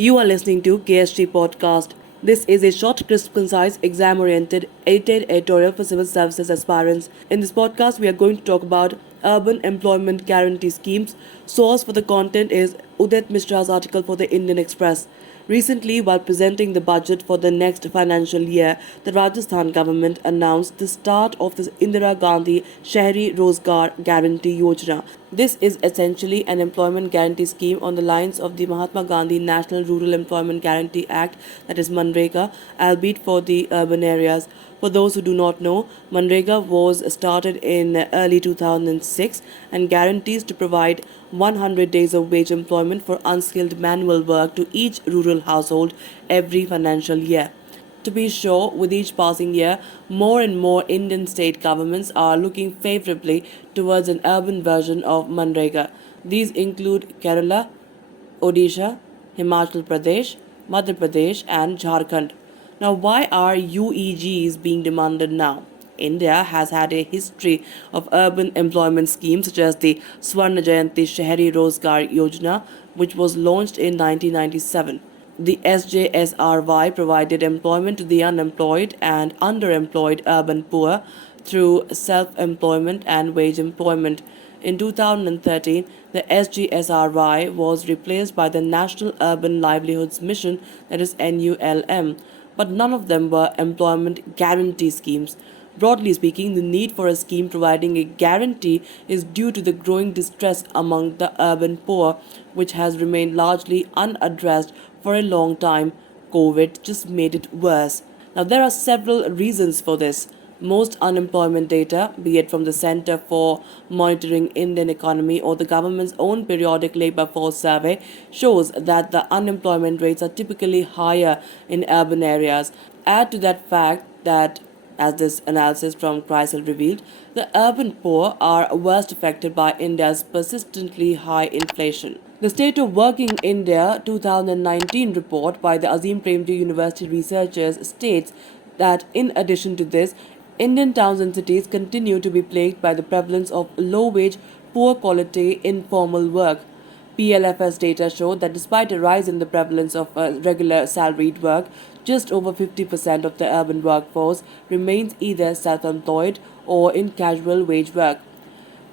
You are listening to KSG Podcast. This is a short, crisp, concise, exam oriented, edited editorial for civil services aspirants. In this podcast, we are going to talk about urban employment guarantee schemes. Source for the content is Udit Mishra's article for the Indian Express. Recently, while presenting the budget for the next financial year, the Rajasthan government announced the start of the Indira Gandhi Shahri Rozgar Guarantee Yojana. This is essentially an employment guarantee scheme on the lines of the Mahatma Gandhi National Rural Employment Guarantee Act, that is MNREGA, albeit for the urban areas. For those who do not know, MNREGA was started in early 2006 and guarantees to provide 100 days of wage employment for unskilled manual work to each rural household every financial year. To be sure, with each passing year, more and more Indian state governments are looking favorably towards an urban version of MNREGA. These include Kerala, Odisha, Himachal Pradesh, Madhya Pradesh, and Jharkhand. Now, why are UEGs being demanded now? India has had a history of urban employment schemes such as the Swarna Jayanti Shahri Rozgar Yojna, which was launched in 1997. The SJSRY provided employment to the unemployed and underemployed urban poor through self employment and wage employment. In 2013, the SGSRY was replaced by the National Urban Livelihoods Mission, that is NULM, but none of them were employment guarantee schemes. Broadly speaking, the need for a scheme providing a guarantee is due to the growing distress among the urban poor, which has remained largely unaddressed for a long time. COVID just made it worse. Now, there are several reasons for this. Most unemployment data, be it from the Center for Monitoring Indian Economy or the government's own periodic labor force survey, shows that the unemployment rates are typically higher in urban areas. Add to that fact that, as this analysis from Chrysler revealed, the urban poor are worst affected by India's persistently high inflation. The State of Working India 2019 report by the Azim Premji University researchers states that in addition to this, Indian towns and cities continue to be plagued by the prevalence of low wage, poor quality, informal work. PLFS data show that despite a rise in the prevalence of regular salaried work, just over 50% of the urban workforce remains either self employed or in casual wage work.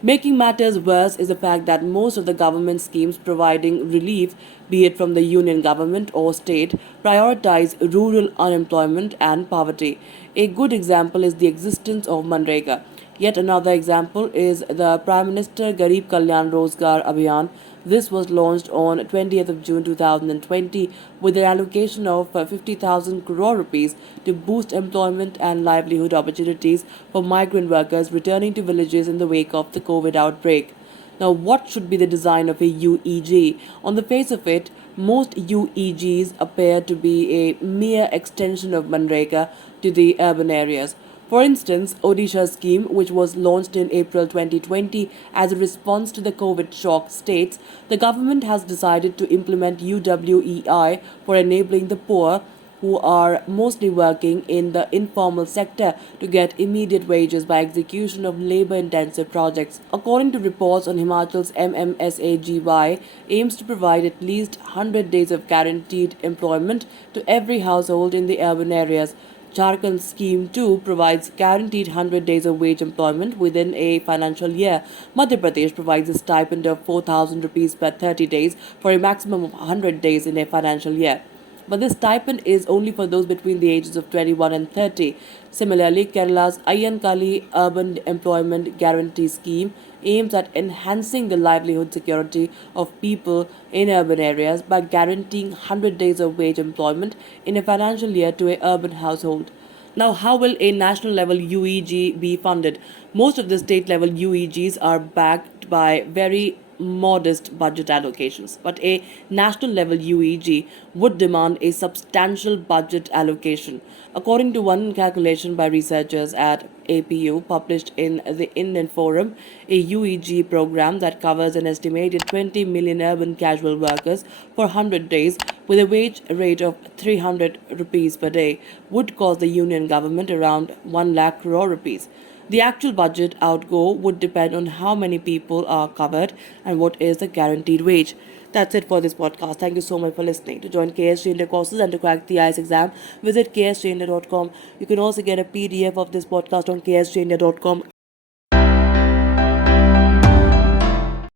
Making matters worse is the fact that most of the government schemes providing relief, be it from the union government or state, prioritize rural unemployment and poverty. A good example is the existence of MNREGA. Yet another example is the Prime Minister Garib Kalyan Rozgar Abhiyan. This was launched on 20th of June 2020 with an allocation of 50,000 crore rupees to boost employment and livelihood opportunities for migrant workers returning to villages in the wake of the COVID outbreak. Now, what should be the design of a UEG? On the face of it, most UEGs appear to be a mere extension of MNREGA to the urban areas. For instance, Odisha's scheme, which was launched in April 2020 as a response to the COVID shock, states the government has decided to implement UWEI for enabling the poor, who are mostly working in the informal sector, to get immediate wages by execution of labor intensive projects. According to reports on Himachal's MMSAGY, aims to provide at least 100 days of guaranteed employment to every household in the urban areas. Jharkhand's scheme too provides guaranteed 100 days of wage employment within a financial year. Madhya Pradesh provides a stipend of 4,000 rupees per 30 days for a maximum of 100 days in a financial year. But this stipend is only for those between the ages of 21 and 30. Similarly, Kerala's Ayyankali Urban Employment Guarantee Scheme aims at enhancing the livelihood security of people in urban areas by guaranteeing 100 days of wage employment in a financial year to a urban household. Now, how will a national level UEG be funded? Most of the state level UEGs are backed by very modest budget allocations, but a national level UEG would demand a substantial budget allocation. According to one calculation by researchers at APU published in the Indian Forum, a UEG program that covers an estimated 20 million urban casual workers for 100 days with a wage rate of 300 rupees per day would cost the union government around 1 lakh crore rupees. The actual budget outgo would depend on how many people are covered and what is the guaranteed wage. That's it for this podcast. Thank you so much for listening. To join KSG India courses and to crack the IELTS exam, visit ksgindia.com. You can also get a PDF of this podcast on ksgindia.com.